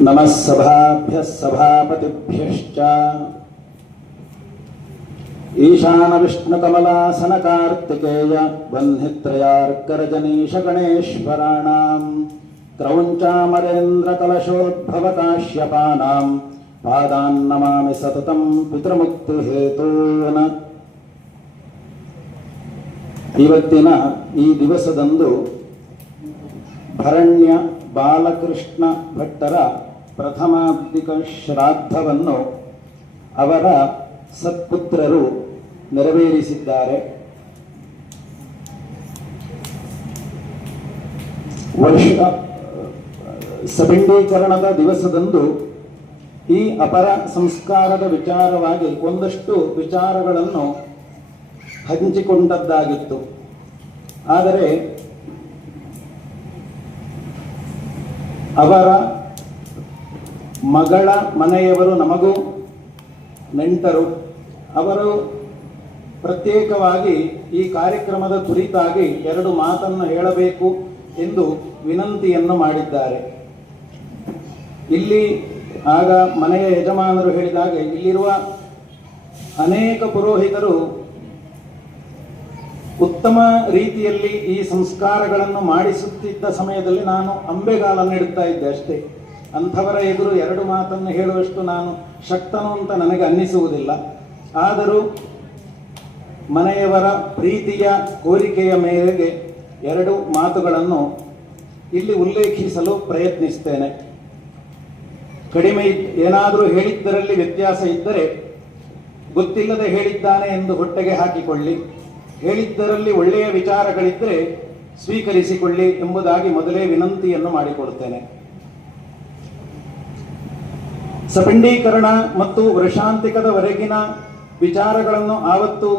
नमः सभाभ्यः सभापतिभ्यश्च ईशानविष्णुकमलासनकार्तिकेय वह्नित्रयार्करजनीशगणेश्वराणाम् क्रौञ्चामरेन्द्रकलशोद्भवकाश्यपानाम् पादान्नमामि सततं ಪಿತೃಮುಕ್ತಿಹೇತೂನ ಇವತ್ತಿನ ಈ ದಿವಸದಂದು ಭರಣ್ಯ ಬಾಲಕೃಷ್ಣ ಭಟ್ಟರ ಪ್ರಥಮಾಬ್ದಿಕ ಶ್ರಾದ್ದವನ್ನು ಅವರ ಸತ್ಪುತ್ರರು ನೆರವೇರಿಸಿದ್ದಾರೆ. ವರ್ಷ ಸಬಿಂಡೀಕರಣದ ದಿವಸದಂದು ಈ ಅಪರ ಸಂಸ್ಕಾರದ ವಿಚಾರವಾಗಿ ಒಂದಷ್ಟು ವಿಚಾರಗಳನ್ನು ಹಂಚಿಕೊಂಡದ್ದಾಗಿತ್ತು. ಆದರೆ ಅವರ ಮಗಳ ಮನೆಯವರು ನಮಗೂ ನೆಂಟರು. ಅವರು ಪ್ರತ್ಯೇಕವಾಗಿ ಈ ಕಾರ್ಯಕ್ರಮದ ಕುರಿತಾಗಿ ಎರಡು ಮಾತನ್ನು ಹೇಳಬೇಕು ಎಂದು ವಿನಂತಿಯನ್ನು ಮಾಡಿದ್ದಾರೆ. ಇಲ್ಲಿ ಆಗ ಮನೆಯ ಯಜಮಾನರು ಹೇಳಿದಾಗ, ಇಲ್ಲಿರುವ ಅನೇಕ ಪುರೋಹಿತರು ಉತ್ತಮ ರೀತಿಯಲ್ಲಿ ಈ ಸಂಸ್ಕಾರಗಳನ್ನು ಮಾಡಿಸುತ್ತಿದ್ದ ಸಮಯದಲ್ಲಿ ನಾನು ಅಂಬೆಗಾಲನ್ನು ನೀಡುತ್ತಾ ಇದ್ದೆ ಅಷ್ಟೇ. ಅಂಥವರ ಎದುರು ಎರಡು ಮಾತನ್ನು ಹೇಳುವಷ್ಟು ನಾನು ಶಕ್ತನು ಅಂತ ನನಗೆ ಅನ್ನಿಸುವುದಿಲ್ಲ. ಆದರೂ ಮನೆಯವರ ಪ್ರೀತಿಯ ಕೋರಿಕೆಯ ಮೇರೆಗೆ ಎರಡು ಮಾತುಗಳನ್ನು ಇಲ್ಲಿ ಉಲ್ಲೇಖಿಸಲು ಪ್ರಯತ್ನಿಸ್ತೇನೆ. ಕಡಿಮೆ ಏನಾದರೂ ಹೇಳಿದ್ದರಲ್ಲಿ ವ್ಯತ್ಯಾಸ ಇದ್ದರೆ ಗೊತ್ತಿಲ್ಲದೆ ಹೇಳಿದ್ದಾನೆ ಎಂದು ಹೊಟ್ಟೆಗೆ ಹಾಕಿಕೊಳ್ಳಿ. ಹೇಳಿದ್ದರಲ್ಲಿ ಒಳ್ಳೆಯ ವಿಚಾರಗಳಿದ್ದರೆ ಸ್ವೀಕರಿಸಿಕೊಳ್ಳಿ ಎಂಬುದಾಗಿ ಮೊದಲೇ ವಿನಂತಿಯನ್ನು ಮಾಡಿಕೊಡುತ್ತೇನೆ. ಸಪಿಂಡೀಕರಣ ಮತ್ತು ವೃಷಾಂತಿಕದವರೆಗಿನ ವಿಚಾರಗಳನ್ನು ಆವತ್ತು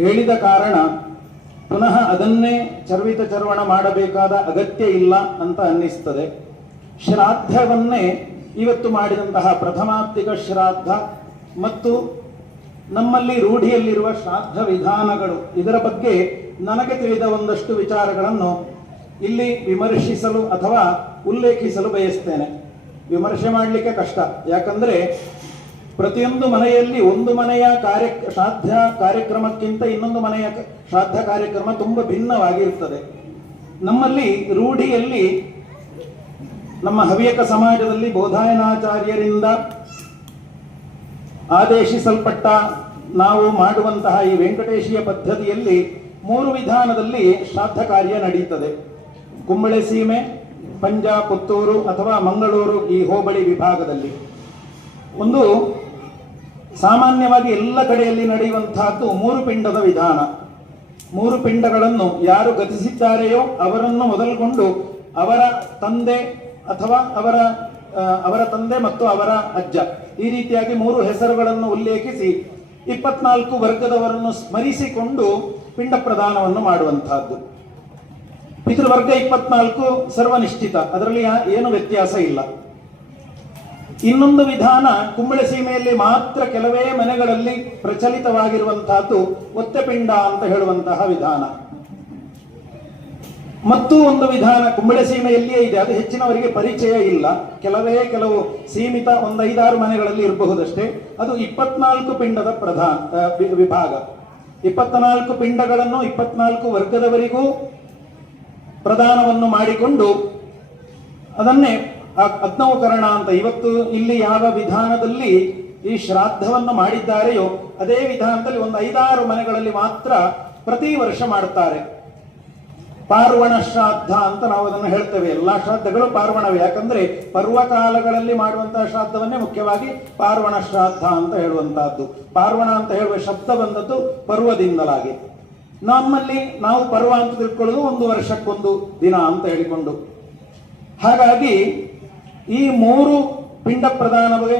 ಹೇಳಿದ ಕಾರಣ ಪುನಃ ಅದನ್ನೇ ಚರ್ವಿತ ಚರ್ವಣ ಮಾಡಬೇಕಾದ ಅಗತ್ಯ ಇಲ್ಲ ಅಂತ ಅನ್ನಿಸ್ತದೆ. ಶ್ರಾದ್ದವನ್ನೇ ಇವತ್ತು ಮಾಡಿದಂತಹ ಪ್ರಥಮಾತ್ಮಿಕ ಶ್ರಾದ್ದ ಮತ್ತು ನಮ್ಮಲ್ಲಿ ರೂಢಿಯಲ್ಲಿರುವ ಶ್ರಾದ್ದ ವಿಧಾನಗಳು, ಇದರ ಬಗ್ಗೆ ನನಗೆ ತಿಳಿದ ಒಂದಷ್ಟು ವಿಚಾರಗಳನ್ನು ಇಲ್ಲಿ ವಿಮರ್ಶಿಸಲು ಅಥವಾ ಉಲ್ಲೇಖಿಸಲು ಬಯಸ್ತೇನೆ. ವಿಮರ್ಶೆ ಮಾಡಲಿಕ್ಕೆ ಕಷ್ಟ. ಯಾಕಂದ್ರೆ ಪ್ರತಿಯೊಂದು ಮನೆಯಲ್ಲಿ ಒಂದು ಮನೆಯ ಕಾರ್ಯ, ಸಾಧ್ಯ ಕಾರ್ಯಕ್ರಮಕ್ಕಿಂತ ಇನ್ನೊಂದು ಮನೆಯ ಶ್ರಾದ್ದ ಕಾರ್ಯಕ್ರಮ ತುಂಬಾ ಭಿನ್ನವಾಗಿರುತ್ತದೆ ನಮ್ಮಲ್ಲಿ ರೂಢಿಯಲ್ಲಿ ನಮ್ಮ ಹವ್ಯಕ ಸಮಾಜದಲ್ಲಿ ಬೋಧಾಯನಾಚಾರ್ಯರಿಂದ ಆದೇಶಿಸಲ್ಪಟ್ಟ ನಾವು ಮಾಡುವಂತಹ ಈ ವೆಂಕಟೇಶಿಯ ಪದ್ಧತಿಯಲ್ಲಿ ಮೂರು ವಿಧಾನದಲ್ಲಿ ಶ್ರಾದ್ದ ಕಾರ್ಯ ನಡೆಯುತ್ತದೆ ಕುಂಬಳೆ ಸೀಮೆ ಪಂಜ ಪುತ್ತೂರು ಅಥವಾ ಮಂಗಳೂರು ಈ ಹೋಬಳಿ ವಿಭಾಗದಲ್ಲಿ. ಒಂದು, ಸಾಮಾನ್ಯವಾಗಿ ಎಲ್ಲ ಕಡೆಯಲ್ಲಿ ನಡೆಯುವಂತಹದ್ದು ಮೂರು ಪಿಂಡದ ವಿಧಾನ. ಮೂರು ಪಿಂಡಗಳನ್ನು ಯಾರು ಗತಿಸಿದ್ದಾರೆಯೋ ಅವರನ್ನು ಮೊದಲುಗೊಂಡು ಅವರ ತಂದೆ ಅಥವಾ ಅವರ ಅವರ ತಂದೆ ಮತ್ತು ಅವರ ಅಜ್ಜ ಈ ರೀತಿಯಾಗಿ ಮೂರು ಹೆಸರುಗಳನ್ನು ಉಲ್ಲೇಖಿಸಿ ಇಪ್ಪತ್ನಾಲ್ಕು ವರ್ಗದವರನ್ನು ಸ್ಮರಿಸಿಕೊಂಡು ಪಿಂಡ ಪ್ರದಾನವನ್ನು ಮಾಡುವಂತಹದ್ದು ಪಿತೃವರ್ಗ ಇಪ್ಪತ್ನಾಲ್ಕು ಸರ್ವನಿಶ್ಚಿತ. ಅದರಲ್ಲಿ ಏನು ವ್ಯತ್ಯಾಸ ಇಲ್ಲ. ಇನ್ನೊಂದು ವಿಧಾನ ಕುಂಬಳ ಸೀಮೆಯಲ್ಲಿ ಮಾತ್ರ ಕೆಲವೇ ಮನೆಗಳಲ್ಲಿ ಪ್ರಚಲಿತವಾಗಿರುವಂತಹದ್ದು ಒತ್ತೆಪಿಂಡ ಅಂತ ಹೇಳುವಂತಹ ವಿಧಾನ. ಮತ್ತು ಒಂದು ವಿಧಾನ ಕುಂಬಳ ಸೀಮೆಯಲ್ಲಿಯೇ ಇದೆ. ಅದು ಹೆಚ್ಚಿನವರಿಗೆ ಪರಿಚಯ ಇಲ್ಲ. ಕೆಲವೇ ಕೆಲವು ಸೀಮಿತ ಒಂದೈದಾರು ಮನೆಗಳಲ್ಲಿ ಇರಬಹುದಷ್ಟೇ. ಅದು ಇಪ್ಪತ್ನಾಲ್ಕು ಪಿಂಡದ ಪ್ರಧಾನ ವಿಭಾಗ. ಇಪ್ಪತ್ನಾಲ್ಕು ಪಿಂಡಗಳನ್ನು ಇಪ್ಪತ್ನಾಲ್ಕು ವರ್ಗದವರಿಗೂ ಪ್ರದಾನವನ್ನು ಮಾಡಿಕೊಂಡು ಅದನ್ನೇ ಅಗ್ನವಕರಣ ಅಂತ ಇವತ್ತು ಇಲ್ಲಿ ಯಾವ ವಿಧಾನದಲ್ಲಿ ಈ ಶ್ರಾದ್ದವನ್ನು ಮಾಡಿದ್ದಾರೆಯೋ ಅದೇ ವಿಧಾನದಲ್ಲಿ ಒಂದು ಐದಾರು ಮನೆಗಳಲ್ಲಿ ಮಾತ್ರ ಪ್ರತಿ ವರ್ಷ ಮಾಡುತ್ತಾರೆ. ಪಾರ್ವಣ ಶ್ರಾದ್ದ ಅಂತ ನಾವು ಅದನ್ನು ಹೇಳ್ತೇವೆ. ಎಲ್ಲಾ ಶ್ರಾದ್ದಗಳು ಪಾರ್ವಣವೇ. ಯಾಕಂದ್ರೆ ಪರ್ವಕಾಲಗಳಲ್ಲಿ ಮಾಡುವಂತಹ ಶ್ರಾದ್ದವನ್ನೇ ಮುಖ್ಯವಾಗಿ ಪಾರ್ವಣ ಶ್ರಾದ್ದ ಅಂತ ಹೇಳುವಂತಹದ್ದು. ಪಾರ್ವಣ ಅಂತ ಹೇಳುವ ಶಬ್ದ ಬಂದದ್ದು ಪರ್ವದಿಂದಲಾಗಿ. ನಮ್ಮಲ್ಲಿ ನಾವು ಬರುವ ಅಂತ ತಿಳ್ಕೊಳ್ಳೋದು ಒಂದು ವರ್ಷಕ್ಕೊಂದು ದಿನ ಅಂತ ಹೇಳಿಕೊಂಡು. ಹಾಗಾಗಿ ಈ ಮೂರು ಪಿಂಡ ಪ್ರಧಾನವೇ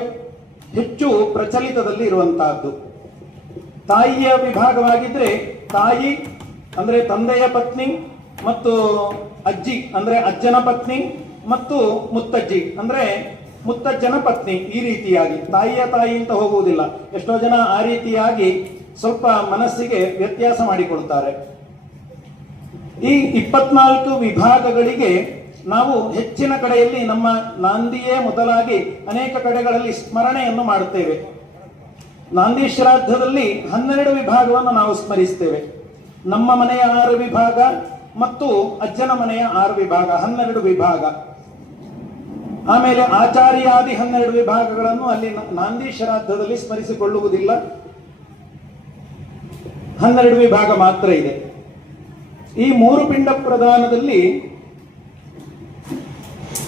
ಹೆಚ್ಚು ಪ್ರಚಲಿತದಲ್ಲಿ ಇರುವಂತಹದ್ದು. ತಾಯಿಯ ವಿಭಾಗವಾಗಿದ್ರೆ ತಾಯಿ, ಅಂದ್ರೆ ತಂದೆಯ ಪತ್ನಿ ಮತ್ತು ಅಜ್ಜಿ, ಅಂದ್ರೆ ಅಜ್ಜನ ಪತ್ನಿ ಮತ್ತು ಮುತ್ತಜ್ಜಿ, ಅಂದ್ರೆ ಮುತ್ತಜ್ಜನ ಪತ್ನಿ ಈ ರೀತಿಯಾಗಿ. ತಾಯಿಯ ತಾಯಿ ಅಂತ ಹೋಗುವುದಿಲ್ಲ. ಎಷ್ಟೋ ಜನ ಆ ರೀತಿಯಾಗಿ ಸ್ವಲ್ಪ ಮನಸ್ಸಿಗೆ ವ್ಯತ್ಯಾಸ ಮಾಡಿಕೊಳ್ತಾರೆ. ಈ ಇಪ್ಪತ್ನಾಲ್ಕು ವಿಭಾಗಗಳಿಗೆ ನಾವು ಹೆಚ್ಚಿನ ಕಡೆಯಲ್ಲಿ ನಮ್ಮ ನಾಂದಿಯೇ ಮೊದಲಾಗಿ ಅನೇಕ ಕಡೆಗಳಲ್ಲಿ ಸ್ಮರಣೆಯನ್ನು ಮಾಡುತ್ತೇವೆ. ನಾಂದಿ ಶ್ರಾದ್ದದಲ್ಲಿ ಹನ್ನೆರಡು ವಿಭಾಗವನ್ನು ನಾವು ಸ್ಮರಿಸ್ತೇವೆ. ನಮ್ಮ ಮನೆಯ ಆರು ವಿಭಾಗ ಮತ್ತು ಅಜ್ಜನ ಮನೆಯ ಆರು ವಿಭಾಗ, ಹನ್ನೆರಡು ವಿಭಾಗ. ಆಮೇಲೆ ಆಚಾರ್ಯಾದಿ ಹನ್ನೆರಡು ವಿಭಾಗಗಳನ್ನು ಅಲ್ಲಿ ನಾಂದಿ ಶ್ರಾದ್ದದಲ್ಲಿ ಸ್ಮರಿಸಿಕೊಳ್ಳುವುದಿಲ್ಲ. ಹನ್ನೆರಡು ವಿಭಾಗ ಮಾತ್ರ ಇದೆ. ಈ ಮೂರು ಪಿಂಡ ಪ್ರದಾನದಲ್ಲಿ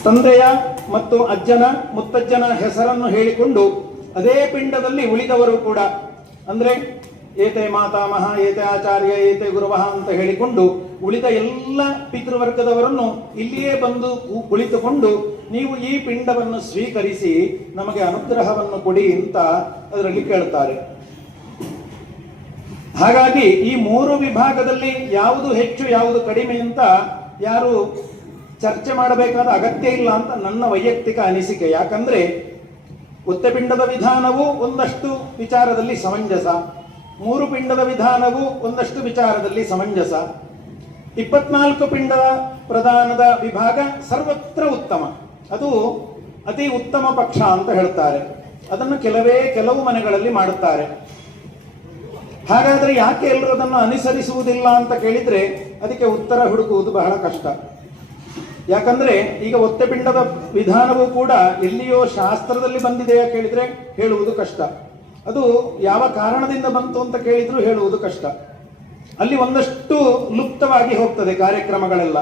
ತಂದೆಯ ಮತ್ತು ಅಜ್ಜನ ಮುತ್ತಜ್ಜನ ಹೆಸರನ್ನು ಹೇಳಿಕೊಂಡು ಅದೇ ಪಿಂಡದಲ್ಲಿ ಉಳಿದವರು ಕೂಡ ಅಂದ್ರೆ ಏತೆ ಮಾತಾಮಹ ಏತೆ ಆಚಾರ್ಯ, ಏತೆ ಗುರುವಹ ಅಂತ ಹೇಳಿಕೊಂಡು ಉಳಿದ ಎಲ್ಲ ಪಿತೃವರ್ಗದವರನ್ನು ಇಲ್ಲಿಯೇ ಬಂದು ಕುಳಿತುಕೊಂಡು ನೀವು ಈ ಪಿಂಡವನ್ನು ಸ್ವೀಕರಿಸಿ ನಮಗೆ ಅನುಗ್ರಹವನ್ನು ಕೊಡಿ ಅಂತ ಅದರಲ್ಲಿ ಕೇಳ್ತಾರೆ. ಹಾಗಾಗಿ ಈ ಮೂರು ವಿಭಾಗದಲ್ಲಿ ಯಾವುದು ಹೆಚ್ಚು, ಯಾವುದು ಕಡಿಮೆ ಅಂತ ಯಾರು ಚರ್ಚೆ ಮಾಡಬೇಕಾದ ಅಗತ್ಯ ಇಲ್ಲ ಅಂತ ನನ್ನ ವೈಯಕ್ತಿಕ ಅನಿಸಿಕೆ. ಯಾಕಂದ್ರೆ ಉತ್ತಪಿಂಡದ ವಿಧಾನವು ಒಂದಷ್ಟು ವಿಚಾರದಲ್ಲಿ ಸಮಂಜಸ, ಮೂರು ಪಿಂಡದ ವಿಧಾನವು ಒಂದಷ್ಟು ವಿಚಾರದಲ್ಲಿ ಸಮಂಜಸ. ಇಪ್ಪತ್ನಾಲ್ಕು ಪಿಂಡದ ಪ್ರಧಾನದ ವಿಭಾಗ ಸರ್ವತ್ರ ಉತ್ತಮ. ಅದು ಅತಿ ಉತ್ತಮ ಪಕ್ಷ ಅಂತ ಹೇಳ್ತಾರೆ. ಅದನ್ನು ಕೆಲವೇ, ಕೆಲವು ಮನೆಗಳಲ್ಲಿ ಮಾಡುತ್ತಾರೆ. ಹಾಗಾದ್ರೆ ಯಾಕೆ ಎಲ್ಲರೂ ಅದನ್ನು ಅನುಸರಿಸುವುದಿಲ್ಲ ಅಂತ ಕೇಳಿದ್ರೆ ಅದಕ್ಕೆ ಉತ್ತರ ಹುಡುಕುವುದು ಬಹಳ ಕಷ್ಟ. ಯಾಕಂದ್ರೆ ಈಗ ಒತ್ತೆಪಿಂಡದ ವಿಧಾನವೂ ಕೂಡ ಎಲ್ಲಿಯೋ ಶಾಸ್ತ್ರದಲ್ಲಿ ಬಂದಿದೆಯಾ ಕೇಳಿದ್ರೆ ಹೇಳುವುದು ಕಷ್ಟ. ಅದು ಯಾವ ಕಾರಣದಿಂದ ಬಂತು ಅಂತ ಕೇಳಿದ್ರು ಹೇಳುವುದು ಕಷ್ಟ. ಅಲ್ಲಿ ಒಂದಷ್ಟು ಲುಪ್ತವಾಗಿ ಹೋಗ್ತದೆ ಕಾರ್ಯಕ್ರಮಗಳೆಲ್ಲ.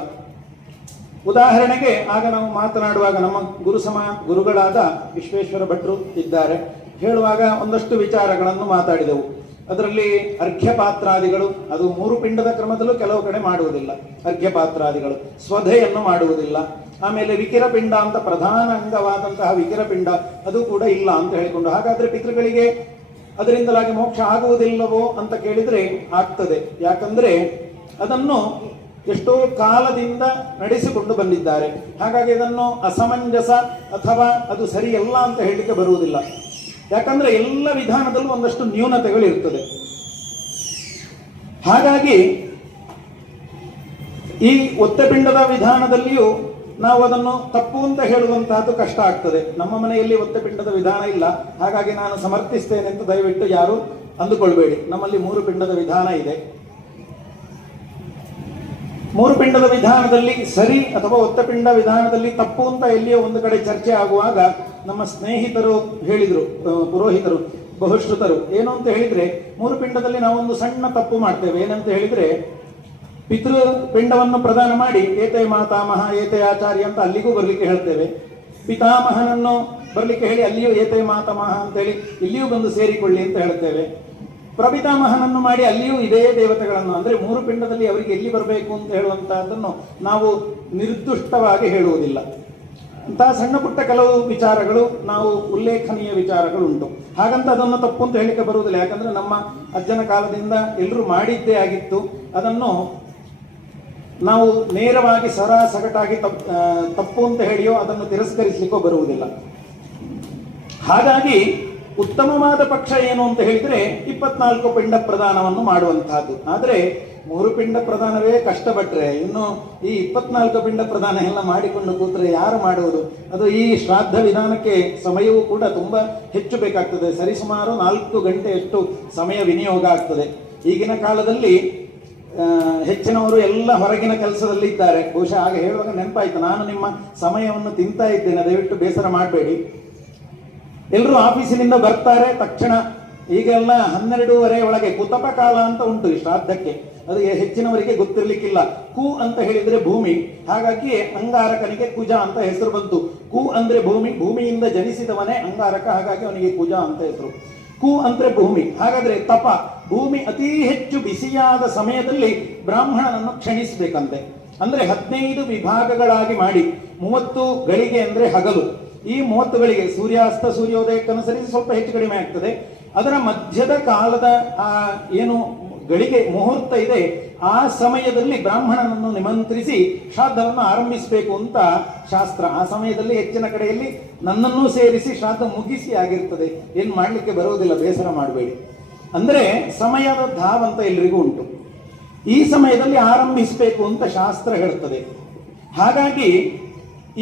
ಉದಾಹರಣೆಗೆ ಆಗ ನಾವು ಮಾತನಾಡುವಾಗ ನಮ್ಮ ಗುರು ಸಮ ಗುರುಗಳಾದ ವಿಶ್ವೇಶ್ವರ ಭಟ್ರು ಇದ್ದಾರೆ. ಹೇಳುವಾಗ ಒಂದಷ್ಟು ವಿಚಾರಗಳನ್ನು ಮಾತಾಡಿದೆವು. ಅದರಲ್ಲಿ ಅರ್ಘ್ಯಪಾತ್ರಾದಿಗಳು, ಅದು ಮೂರು ಪಿಂಡದ ಕ್ರಮದಲ್ಲೂ ಕೆಲವು ಕಡೆ ಮಾಡುವುದಿಲ್ಲ. ಅರ್ಘ್ಯಪಾತ್ರಾದಿಗಳು, ಸ್ವಧೆಯನ್ನು ಮಾಡುವುದಿಲ್ಲ. ಆಮೇಲೆ ವಿಕಿರ ಪಿಂಡ ಅಂತ ಪ್ರಧಾನ ಅಂಗವಾದಂತಹ ವಿಕಿರ ಪಿಂಡ ಅದು ಕೂಡ ಇಲ್ಲ ಅಂತ ಹೇಳಿಕೊಂಡು, ಹಾಗಾದ್ರೆ ಪಿತೃಗಳಿಗೆ ಅದರಿಂದಲಾಗಿ ಮೋಕ್ಷ ಆಗುವುದಿಲ್ಲವೋ ಅಂತ ಕೇಳಿದ್ರೆ ಆಗ್ತದೆ. ಯಾಕಂದ್ರೆ ಅದನ್ನು ಎಷ್ಟೋ ಕಾಲದಿಂದ ನಡೆಸಿಕೊಂಡು ಬಂದಿದ್ದಾರೆ. ಹಾಗಾಗಿ ಅದನ್ನು ಅಸಮಂಜಸ ಅಥವಾ ಅದು ಸರಿಯಲ್ಲ ಅಂತ ಹೇಳಲಿಕ್ಕೆ ಬರುವುದಿಲ್ಲ. ಯಾಕಂದ್ರೆ ಎಲ್ಲ ವಿಧಾನದಲ್ಲೂ ಒಂದಷ್ಟು ನ್ಯೂನತೆಗಳು ಇರ್ತದೆ. ಹಾಗಾಗಿ ಈ ಒತ್ತೆಪಿಂಡದ ವಿಧಾನದಲ್ಲಿಯೂ ನಾವು ಅದನ್ನು ತಪ್ಪು ಅಂತ ಹೇಳುವಂತಹದ್ದು ಕಷ್ಟ ಆಗ್ತದೆ. ನಮ್ಮ ಮನೆಯಲ್ಲಿ ಒತ್ತೆಪಿಂಡದ ವಿಧಾನ ಇಲ್ಲ. ಹಾಗಾಗಿ ನಾನು ಸಮರ್ಥಿಸ್ತೇನೆ ಅಂತ ದಯವಿಟ್ಟು ಯಾರು ಅಂದುಕೊಳ್ಬೇಡಿ. ನಮ್ಮಲ್ಲಿ ಮೂರು ಪಿಂಡದ ವಿಧಾನ ಇದೆ. ಮೂರು ಪಿಂಡದ ವಿಧಾನದಲ್ಲಿ ಸರಿ ಅಥವಾ ಒತ್ತಪಿಂಡ ವಿಧಾನದಲ್ಲಿ ತಪ್ಪು ಅಂತ ಎಲ್ಲಿಯೋ ಒಂದು ಕಡೆ ಚರ್ಚೆ ಆಗುವಾಗ ನಮ್ಮ ಸ್ನೇಹಿತರು ಹೇಳಿದರು ಪುರೋಹಿತರು, ಬಹುಶ್ರುತರು, ಏನು ಅಂತ ಹೇಳಿದ್ರೆ ಮೂರು ಪಿಂಡದಲ್ಲಿ ನಾವೊಂದು ಸಣ್ಣ ತಪ್ಪು ಮಾಡ್ತೇವೆ. ಏನಂತ ಹೇಳಿದ್ರೆ ಪಿತೃ ಪಿಂಡವನ್ನು ಪ್ರದಾನ ಮಾಡಿ ಏತೆ ಮಾತಾಮಹ ಏತೆ ಆಚಾರ್ಯ ಅಂತ ಅಲ್ಲಿಗೂ ಬರಲಿಕ್ಕೆ ಹೇಳ್ತೇವೆ. ಪಿತಾಮಹನನ್ನು ಬರಲಿಕ್ಕೆ ಹೇಳಿ, ಅಲ್ಲಿಯೂ ಏತೆ ಮಾತಾಮಹ ಅಂತ ಹೇಳಿ, ಇಲ್ಲಿಯೂ ಬಂದು ಸೇರಿಕೊಳ್ಳಿ ಅಂತ ಹೇಳ್ತೇವೆ. ಪ್ರಪಿತಾಮಹನನ್ನು ಮಾಡಿ ಅಲ್ಲಿಯೂ ಇದೇ ದೇವತೆಗಳನ್ನು, ಅಂದ್ರೆ ಮೂರು ಪಿಂಡದಲ್ಲಿ ಅವರಿಗೆ ಎಲ್ಲಿ ಬರಬೇಕು ಅಂತ ಹೇಳುವಂತಹದ್ದನ್ನು ನಾವು ನಿರ್ದುಷ್ಟವಾಗಿ ಹೇಳುವುದಿಲ್ಲ. ಅಂತಹ ಸಣ್ಣ ಪುಟ್ಟ ಕೆಲವು ವಿಚಾರಗಳು, ನಾವು ಉಲ್ಲೇಖನೀಯ ವಿಚಾರಗಳು ಉಂಟು ಹಾಗಂತ ಅದನ್ನು ತಪ್ಪು ಅಂತ ಹೇಳಿಕೆ ಬರುವುದಿಲ್ಲ. ಯಾಕಂದ್ರೆ ನಮ್ಮ ಅಜ್ಜನ ಕಾಲದಿಂದ ಎಲ್ಲರೂ ಮಾಡಿದ್ದೇ ಆಗಿತ್ತು. ಅದನ್ನು ನಾವು ನೇರವಾಗಿ ಸರ ಸಗಟಾಗಿ ತಪ್- ತಪ್ಪು ಅಂತ ಹೇಳಿಯೋ ಅದನ್ನು ತಿರಸ್ಕರಿಸಲಿಕ್ಕೋ ಬರುವುದಿಲ್ಲ. ಹಾಗಾಗಿ ಉತ್ತಮವಾದ ಪಕ್ಷ ಏನು ಅಂತ ಹೇಳಿದ್ರೆ ಇಪ್ಪತ್ನಾಲ್ಕು ಪಿಂಡ ಪ್ರದಾನವನ್ನು ಮಾಡುವಂತಹದ್ದು. ಆದರೆ ಮೂರು ಪಿಂಡ ಪ್ರದಾನವೇ ಕಷ್ಟಪಟ್ಟರೆ ಇನ್ನು ಈ ಇಪ್ಪತ್ನಾಲ್ಕು ಪಿಂಡ ಪ್ರದಾನ ಎಲ್ಲ ಮಾಡಿಕೊಂಡು ಕೂತರೆ ಯಾರು ಮಾಡುವುದು? ಅದು ಈ ಶ್ರಾದ್ದ ವಿಧಾನಕ್ಕೆ ಸಮಯವೂ ಕೂಡ ತುಂಬಾ ಹೆಚ್ಚು ಬೇಕಾಗ್ತದೆ. ಸರಿಸುಮಾರು ನಾಲ್ಕು ಗಂಟೆಯಷ್ಟು ಸಮಯ ವಿನಿಯೋಗ ಆಗ್ತದೆ. ಈಗಿನ ಕಾಲದಲ್ಲಿ ಹೆಚ್ಚಿನವರು ಎಲ್ಲ ಹೊರಗಿನ ಕೆಲಸದಲ್ಲಿ ಇದ್ದಾರೆ. ಬಹುಶಃ ಆಗ ಹೇಳುವಾಗ ನೆನಪಾಯ್ತು. ನಾನು ನಿಮ್ಮ ಸಮಯವನ್ನು ತಿಂತಾ ಇದ್ದೇನೆ. ದಯವಿಟ್ಟು ಬೇಸರ ಮಾಡಬೇಡಿ. ಎಲ್ಲರೂ ಆಫೀಸಿನಿಂದ ಬರ್ತಾರೆ, ತಕ್ಷಣ ಈಗೆಲ್ಲ ಹನ್ನೆರಡೂವರೆ ಒಳಗೆ ಕುತಪ ಕಾಲ ಅಂತ ಉಂಟು ಈ ಶ್ರಾದ್ದಕ್ಕೆ. ಅದು ಹೆಚ್ಚಿನವರಿಗೆ ಗೊತ್ತಿರಲಿಕ್ಕಿಲ್ಲ. ಕು ಅಂತ ಹೇಳಿದ್ರೆ ಭೂಮಿ. ಹಾಗಾಗಿ ಅಂಗಾರಕನಿಗೆ ಕುಜ ಅಂತ ಹೆಸರು ಬಂತು. ಕು ಅಂದ್ರೆ ಭೂಮಿ. ಭೂಮಿಯಿಂದ ಜನಿಸಿದವನೇ ಅಂಗಾರಕ, ಹಾಗಾಗಿ ಅವನಿಗೆ ಕುಜ ಅಂತ ಹೆಸರು. ಕು ಅಂದ್ರೆ ಭೂಮಿ. ಹಾಗಾದ್ರೆ ತಪ. ಭೂಮಿ ಅತಿ ಹೆಚ್ಚು ಬಿಸಿಯಾದ ಸಮಯದಲ್ಲಿ ಬ್ರಾಹ್ಮಣನನ್ನು ಕ್ಷಣಿಸಬೇಕಂತೆ. ಅಂದ್ರೆ ಹದಿನೈದು ವಿಭಾಗಗಳಾಗಿ ಮಾಡಿ. ಮೂವತ್ತು ಗಳಿಗೆ ಅಂದ್ರೆ ಹಗಲು. ಈ ಮೂವತ್ತುಗಳಿಗೆ ಸೂರ್ಯಾಸ್ತ ಸೂರ್ಯೋದಯಕ್ಕನುಸರಿಸಿ ಸ್ವಲ್ಪ ಹೆಚ್ಚು ಕಡಿಮೆ ಆಗ್ತದೆ. ಅದರ ಮಧ್ಯದ ಕಾಲದ, ಆ, ಏನು ಗಳಿಗೆ ಮುಹೂರ್ತ ಇದೆ, ಆ ಸಮಯದಲ್ಲಿ ಬ್ರಾಹ್ಮಣನನ್ನು ನಿಮಂತ್ರಿಸಿ ಶ್ರಾದ್ದವನ್ನು ಆರಂಭಿಸಬೇಕು ಅಂತ ಶಾಸ್ತ್ರ. ಆ ಸಮಯದಲ್ಲಿ ಹೆಚ್ಚಿನ ಕಡೆಯಲ್ಲಿ ನನ್ನನ್ನು ಸೇರಿಸಿ ಶ್ರಾದ್ದ ಮುಗಿಸಿ ಆಗಿರ್ತದೆ. ಏನು ಮಾಡಲಿಕ್ಕೆ ಬರೋದಿಲ್ಲ ಬೇಸರ ಮಾಡಬೇಡಿ. ಅಂದ್ರೆ ಸಮಯದ ಧಾವಂತ ಎಲ್ರಿಗೂ ಉಂಟು. ಈ ಸಮಯದಲ್ಲಿ ಆರಂಭಿಸಬೇಕು ಅಂತ ಶಾಸ್ತ್ರ ಹೇಳ್ತದೆ. ಹಾಗಾಗಿ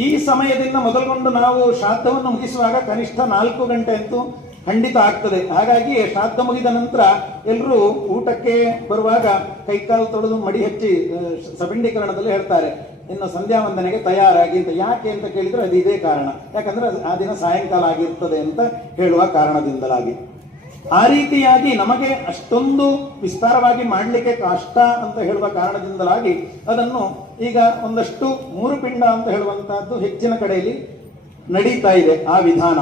ಈ ಸಮಯದಿಂದ ಮೊದಲುಗೊಂಡು ನಾವು ಶ್ರಾದ್ದವನ್ನು ಮುಗಿಸುವಾಗ ಕನಿಷ್ಠ ನಾಲ್ಕು ಗಂಟೆ ಅಂತೂ ಖಂಡಿತ ಆಗ್ತದೆ. ಹಾಗಾಗಿ ಶ್ರಾದ್ದ ಮುಗಿದ ನಂತರ ಎಲ್ಲರೂ ಊಟಕ್ಕೆ ಬರುವಾಗ ಕೈಕಾಲು ತೊಳೆದು ಮಡಿ ಹಚ್ಚಿ ಸಬಿಂಡೀಕರಣದಲ್ಲಿ ಹೇಳ್ತಾರೆ. ಇನ್ನು ಸಂಧ್ಯಾ ವಂದನೆಗೆ ತಯಾರಾಗಿ ಅಂತ ಯಾಕೆ ಅಂತ ಕೇಳಿದ್ರೆ ಅದು ಇದೇ ಕಾರಣ. ಯಾಕಂದ್ರೆ ಆ ದಿನ ಸಾಯಂಕಾಲ ಆಗಿರ್ತದೆ ಅಂತ ಹೇಳುವ ಕಾರಣದಿಂದಲಾಗಿ. ಆ ರೀತಿಯಾಗಿ ನಮಗೆ ಅಷ್ಟೊಂದು ವಿಸ್ತಾರವಾಗಿ ಮಾಡಲಿಕ್ಕೆ ಕಷ್ಟ ಅಂತ ಹೇಳುವ ಕಾರಣದಿಂದಲಾಗಿ ಅದನ್ನು ಈಗ ಒಂದಷ್ಟು ಮೂರು ಪಿಂಡ ಅಂತ ಹೇಳುವಂತಹದ್ದು ಹೆಚ್ಚಿನ ಕಡೆಯಲ್ಲಿ ನಡೀತಾ ಇದೆ ಆ ವಿಧಾನ.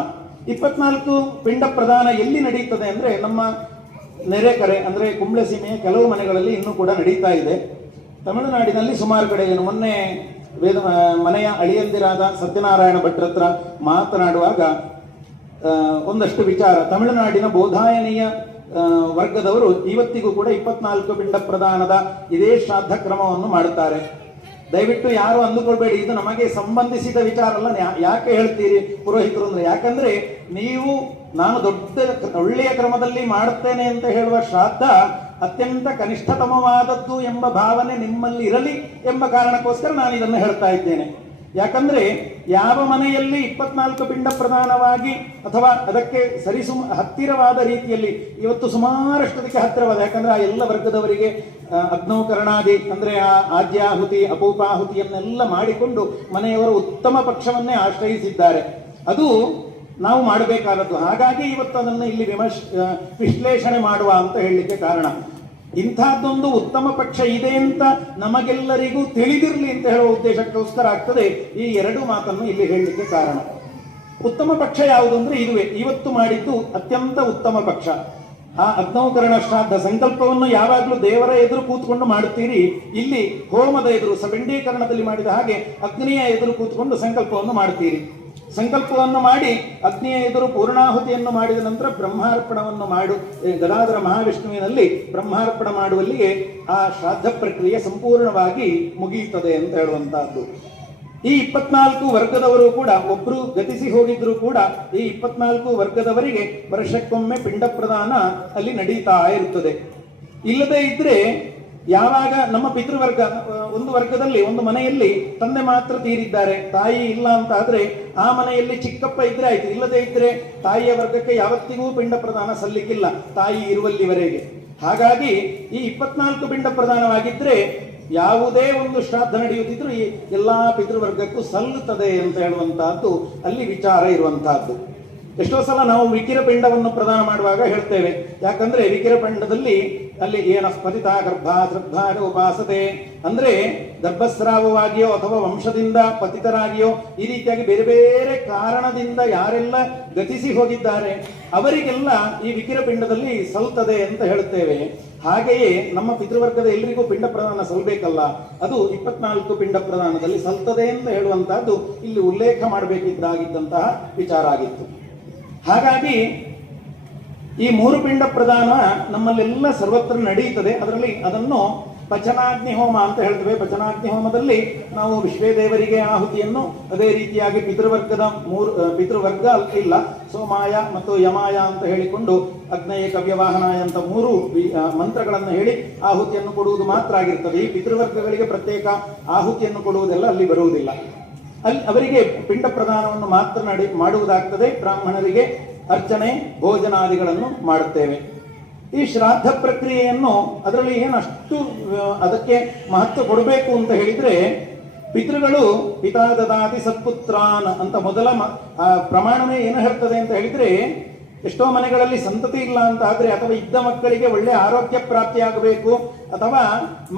ಇಪ್ಪತ್ನಾಲ್ಕು ಪಿಂಡ ಪ್ರದಾನ ಎಲ್ಲಿ ನಡೀತದೆ ಅಂದ್ರೆ ನಮ್ಮ ನೆರೆಕರೆ ಅಂದ್ರೆ ಕುಂಬ್ಳೆ ಸೀಮೆಯ ಕೆಲವು ಮನೆಗಳಲ್ಲಿ ಇನ್ನೂ ಕೂಡ ನಡೀತಾ ಇದೆ. ತಮಿಳುನಾಡಿನಲ್ಲಿ ಸುಮಾರು ಕಡೆ ಏನು, ಮೊನ್ನೆ ವೇದ ಮನೆಯ ಅಳಿಯಂದಿರಾದ ಸತ್ಯನಾರಾಯಣ ಭಟ್ರ ಹತ್ರ ಮಾತನಾಡುವಾಗ ಒಂದಷ್ಟು ವಿಚಾರ. ತಮಿಳುನಾಡಿನ ಬೋಧಾಯನೀಯ ವರ್ಗದವರು ಇವತ್ತಿಗೂ ಕೂಡ ಇಪ್ಪತ್ನಾಲ್ಕು ಪಿಂಡ ಪ್ರದಾನದ ಇದೇ ಶ್ರಾದ್ದ ಕ್ರಮವನ್ನು ಮಾಡುತ್ತಾರೆ. ದಯವಿಟ್ಟು ಯಾರು ಅಂದುಕೊಳ್ಬೇಡಿ, ಇದು ನಮಗೆ ಸಂಬಂಧಿಸಿದ ವಿಚಾರ ಅಲ್ಲ. ಯಾಕೆ ಹೇಳ್ತೀರಿ ಪುರೋಹಿತರು ಅಂದ್ರೆ? ಯಾಕಂದ್ರೆ ನೀವು, ನಾನು ದೊಡ್ಡ ಒಳ್ಳೆಯ ಕ್ರಮದಲ್ಲಿ ಮಾಡುತ್ತೇನೆ ಅಂತ ಹೇಳುವ ಶ್ರಾದ್ದ ಅತ್ಯಂತ ಕನಿಷ್ಠತಮವಾದದ್ದು ಎಂಬ ಭಾವನೆ ನಿಮ್ಮಲ್ಲಿ ಇರಲಿ ಎಂಬ ಕಾರಣಕ್ಕೋಸ್ಕರ ನಾನು ಇದನ್ನು ಹೇಳ್ತಾ ಇದ್ದೇನೆ. ಯಾಕಂದ್ರೆ ಯಾವ ಮನೆಯಲ್ಲಿ ಇಪ್ಪತ್ನಾಲ್ಕು ಪಿಂಡ ಪ್ರಧಾನವಾಗಿ ಅಥವಾ ಅದಕ್ಕೆ ಸರಿಸುಮ ಹತ್ತಿರವಾದ ರೀತಿಯಲ್ಲಿ ಇವತ್ತು ಸುಮಾರಷ್ಟು ಅದಕ್ಕೆ ಹತ್ತಿರವಾದ, ಯಾಕಂದ್ರೆ ಆ ಎಲ್ಲ ವರ್ಗದವರಿಗೆ ಅಗ್ನೋಕರಣಾದಿ, ಅಂದ್ರೆ ಆ ಆದ್ಯಾಹುತಿ, ಅಪೂಪಾಹುತಿಯನ್ನೆಲ್ಲ ಮಾಡಿಕೊಂಡು ಮನೆಯವರು ಉತ್ತಮ ಪಕ್ಷವನ್ನೇ ಆಶ್ರಯಿಸಿದ್ದಾರೆ. ಅದು ನಾವು ಮಾಡಬೇಕಾದದ್ದು. ಹಾಗಾಗಿ ಇವತ್ತು ಅದನ್ನು ಇಲ್ಲಿ ವಿಮರ್ಶ ವಿಶ್ಲೇಷಣೆ ಮಾಡುವ ಅಂತ ಹೇಳಲಿಕ್ಕೆ ಕಾರಣ. ಇಂಥದ್ದೊಂದು ಉತ್ತಮ ಪಕ್ಷ ಇದೆ ಅಂತ ನಮಗೆಲ್ಲರಿಗೂ ತಿಳಿದಿರಲಿ ಅಂತ ಹೇಳುವ ಉದ್ದೇಶಕ್ಕೋಸ್ಕರ ಆಗ್ತದೆ ಈ ಎರಡು ಮಾತನ್ನು ಇಲ್ಲಿ ಹೇಳಲಿಕ್ಕೆ ಕಾರಣ. ಉತ್ತಮ ಪಕ್ಷ ಯಾವುದು ಅಂದ್ರೆ ಇದುವೇ, ಇವತ್ತು ಮಾಡಿದ್ದು ಅತ್ಯಂತ ಉತ್ತಮ ಪಕ್ಷ. ಆ ಅಗ್ನೌಕರಣ ಶ್ರಾದ್ದ ಸಂಕಲ್ಪವನ್ನು ಯಾವಾಗಲೂ ದೇವರ ಎದುರು ಕೂತ್ಕೊಂಡು ಮಾಡುತ್ತೀರಿ. ಇಲ್ಲಿ ಹೋಮದ ಎದುರು, ಸಬಿಂಡೀಕರಣದಲ್ಲಿ ಮಾಡಿದ ಹಾಗೆ ಅಗ್ನಿಯ ಎದುರು ಕೂತ್ಕೊಂಡು ಸಂಕಲ್ಪವನ್ನು ಮಾಡ್ತೀರಿ ಸಂಕಲ್ಪವನ್ನು ಮಾಡಿ ಅಗ್ನಿಯ ಎದುರು ಪೂರ್ಣಾಹುತಿಯನ್ನು ಮಾಡಿದ ನಂತರ ಬ್ರಹ್ಮಾರ್ಪಣವನ್ನು ಮಾಡು ಗದಾಧರ ಮಹಾವಿಷ್ಣುವಿನಲ್ಲಿ ಬ್ರಹ್ಮಾರ್ಪಣ ಮಾಡುವಲ್ಲಿಯೇ ಆ ಶ್ರಾದ್ದ ಪ್ರಕ್ರಿಯೆ ಸಂಪೂರ್ಣವಾಗಿ ಮುಗಿಯುತ್ತದೆ ಅಂತ ಹೇಳುವಂತಹದ್ದು. ಈ ಇಪ್ಪತ್ನಾಲ್ಕು ವರ್ಗದವರು ಕೂಡ ಒಬ್ರು ಗತಿಸಿ ಹೋಗಿದ್ರು ಕೂಡ ಈ ಇಪ್ಪತ್ನಾಲ್ಕು ವರ್ಗದವರಿಗೆ ವರ್ಷಕ್ಕೊಮ್ಮೆ ಪಿಂಡ ಪ್ರದಾನ ಅಲ್ಲಿ ನಡೀತಾ ಇರುತ್ತದೆ. ಇಲ್ಲದೇ ಇದ್ರೆ ಯಾವಾಗ ನಮ್ಮ ಪಿತೃವರ್ಗ, ಒಂದು ವರ್ಗದಲ್ಲಿ, ಒಂದು ಮನೆಯಲ್ಲಿ ತಂದೆ ಮಾತ್ರ ತೀರಿದ್ದಾರೆ, ತಾಯಿ ಇಲ್ಲ ಅಂತ ಆದ್ರೆ ಆ ಮನೆಯಲ್ಲಿ ಚಿಕ್ಕಪ್ಪ ಇದ್ರೆ ಆಯ್ತು, ಇಲ್ಲದೆ ಇದ್ರೆ ತಾಯಿಯ ವರ್ಗಕ್ಕೆ ಯಾವತ್ತಿಗೂ ಪಿಂಡ ಪ್ರದಾನ ಸಲ್ಲಿಕ್ಕಿಲ್ಲ ತಾಯಿ ಇರುವಲ್ಲಿವರೆಗೆ. ಹಾಗಾಗಿ ಈ ಇಪ್ಪತ್ನಾಲ್ಕು ಪಿಂಡ ಪ್ರದಾನವಾಗಿದ್ರೆ ಯಾವುದೇ ಒಂದು ಶ್ರಾದ್ದ ನಡೆಯುತ್ತಿದ್ರು ಈ ಎಲ್ಲಾ ಪಿತೃವರ್ಗಕ್ಕೂ ಸಲ್ಲುತ್ತದೆ ಅಂತ ಹೇಳುವಂತಹದ್ದು, ಅಲ್ಲಿ ವಿಚಾರ ಇರುವಂತಹದ್ದು. ಎಷ್ಟೋ ಸಲ ನಾವು ವಿಕಿರ ಪಿಂಡವನ್ನು ಪ್ರದಾನ ಮಾಡುವಾಗ ಹೇಳ್ತೇವೆ. ಯಾಕಂದ್ರೆ ವಿಕಿರ ಪಿಂಡದಲ್ಲಿ ಅಲ್ಲಿ ಏನ ಸ್ಫಟಿತ ಗರ್ಭ ಶ್ರದ್ಧಾ ಉಪಾಸತೆ. ಅಂದ್ರೆ ಗರ್ಭಸ್ರಾವವಾಗಿಯೋ ಅಥವಾ ವಂಶದಿಂದ ಪತಿತರಾಗಿಯೋ ಈ ರೀತಿಯಾಗಿ ಬೇರೆ ಬೇರೆ ಕಾರಣದಿಂದ ಯಾರೆಲ್ಲ ಗತಿಸಿ ಹೋಗಿದ್ದಾರೆ, ಅವರಿಗೆಲ್ಲ ಈ ವಿಕಿರ ಪಿಂಡದಲ್ಲಿ ಸಲ್ತದೆ ಅಂತ ಹೇಳುತ್ತೇವೆ ಹಾಗೆಯೇ ನಮ್ಮ ಪಿತೃವರ್ಗದ ಎಲ್ಲರಿಗೂ ಪಿಂಡ ಪ್ರದಾನ ಸಲ್ಬೇಕಲ್ಲ, ಅದು ಇಪ್ಪತ್ನಾಲ್ಕು ಪಿಂಡ ಪ್ರದಾನದಲ್ಲಿ ಸಲ್ತದೆ ಅಂತ ಹೇಳುವಂತಹದ್ದು ಇಲ್ಲಿ ಉಲ್ಲೇಖ ಮಾಡಬೇಕಿದ್ದಾಗಿದ್ದಂತಹ ವಿಚಾರ ಆಗಿತ್ತು. ಹಾಗಾಗಿ ಈ ಮೂರು ಪಿಂಡ ಪ್ರದಾನ ನಮ್ಮಲ್ಲೆಲ್ಲ ಸರ್ವತ್ರ ನಡೆಯುತ್ತದೆ. ಅದರಲ್ಲಿ ಅದನ್ನು ಪಚನಾಗ್ನಿ ಹೋಮ ಅಂತ ಹೇಳ್ತೇವೆ. ಪಚನಾಗ್ನಿ ಹೋಮದಲ್ಲಿ ನಾವು ವಿಶ್ವೇ ದೇವರಿಗೆ ಆಹುತಿಯನ್ನು ಅದೇ ರೀತಿಯಾಗಿ ಪಿತೃವರ್ಗದ ಮೂರು ಪಿತೃವರ್ಗ ಇಲ್ಲ. ಸೋಮಾಯ ಮತ್ತು ಯಮಾಯ ಅಂತ ಹೇಳಿಕೊಂಡು ಅಗ್ನೇಯ ಕವ್ಯವಾಹನಾಯ ಅಂತ ಮೂರು ಮಂತ್ರಗಳನ್ನು ಹೇಳಿ ಆಹುತಿಯನ್ನು ಕೊಡುವುದು ಮಾತ್ರ ಆಗಿರ್ತದೆ. ಈ ಪಿತೃವರ್ಗಗಳಿಗೆ ಪ್ರತ್ಯೇಕ ಆಹುತಿಯನ್ನು ಕೊಡುವುದೆಲ್ಲ ಅಲ್ಲಿ ಬರುವುದಿಲ್ಲ. ಅಲ್ಲಿ ಅವರಿಗೆ ಪಿಂಡ ಪ್ರದಾನವನ್ನು ಮಾತ್ರ ನಡೆ ಮಾಡುವುದಾಗ್ತದೆ. ಬ್ರಾಹ್ಮಣರಿಗೆ ಅರ್ಚನೆ, ಭೋಜನಾದಿಗಳನ್ನು ಮಾಡುತ್ತೇವೆ. ಈ ಶ್ರಾದ್ದ ಪ್ರಕ್ರಿಯೆಯನ್ನು ಅದರಲ್ಲಿ ಏನು ಅಷ್ಟು ಅದಕ್ಕೆ ಮಹತ್ವ ಕೊಡಬೇಕು ಅಂತ ಹೇಳಿದ್ರೆ, ಪಿತೃಗಳು ಪಿತಾ ದದಾತಿ ಸತ್ಪುತ್ರಾನ್ ಅಂತ ಮೊದಲ ಪ್ರಮಾಣವೇ ಏನು ಹೇಳ್ತದೆ ಅಂತ ಹೇಳಿದ್ರೆ ಎಷ್ಟೋ ಮನೆಗಳಲ್ಲಿ ಸಂತತಿ ಇಲ್ಲ ಅಂತ ಆದ್ರೆ ಅಥವಾ ಇದ್ದ ಮಕ್ಕಳಿಗೆ ಒಳ್ಳೆ ಆರೋಗ್ಯ ಪ್ರಾಪ್ತಿ ಆಗಬೇಕು, ಅಥವಾ